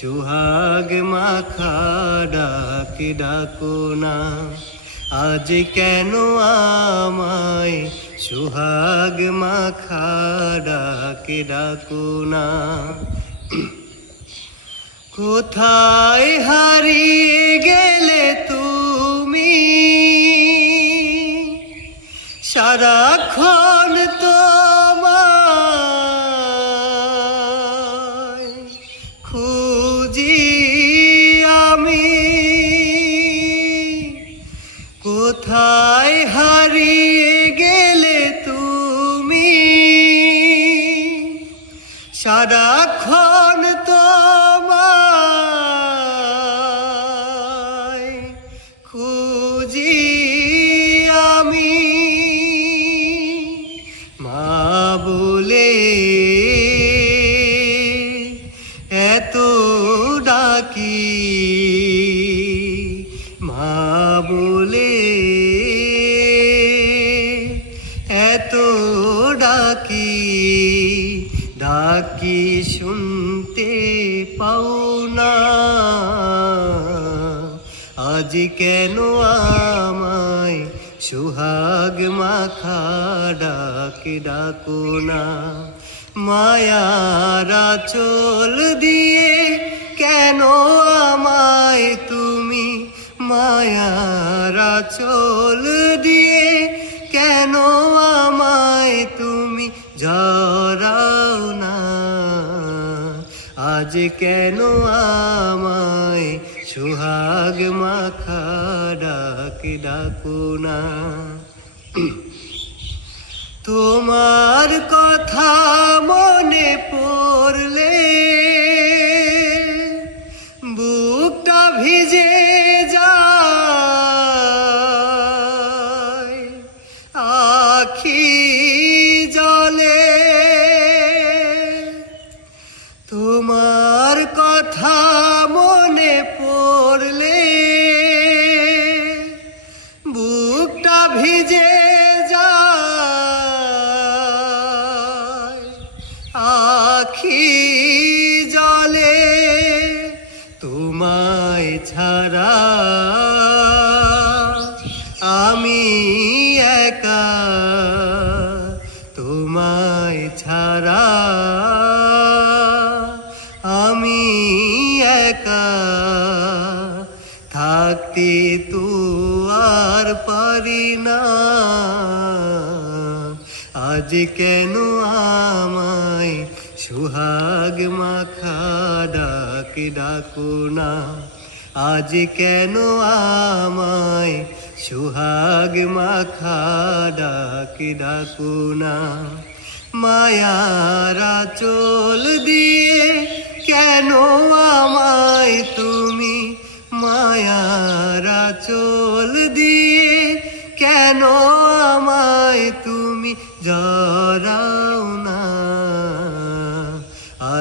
সুহাগ মাখা ডাক না। আজ কেন আমায় সুহাগ মাখা ডাক ডাকো না? কোথায় হারিয়ে গেলে তুমি? সারাক্ষণ তোমায় সারাক্ষণ তোমায় খুঁজি ডাকি শুনতে পাও না। আজ কেন আমায় সুহাগ মাখা ডাক ডাকো না? মায়ারা চল দিয়ে কেন আমায় তুমি? মায়ারা চল দিয়ে কেন আমায় তুমি? জরাও না। আজ কেন আমায় সুহাগ মাখা ডাক ডাকো না? তোমার কথা মনে পড়লে বুকটা ভিজে যায়। আখি আখি জলে তোমায় ছাড়া আমি একা তোমায় ছাড়া আমি একা থাকতে তো আর পারি না। আজ কেন আমায় সুহাগ মাখা ডাক ডাকো না। আজ কেন আমায় সুহাগ মাখা ডাক ডাকো না? মায়ারা চল দিয়ে কেন আমায় তুমি? মায়ারা চল দিয়ে কেন আমায় তুমি? জরাও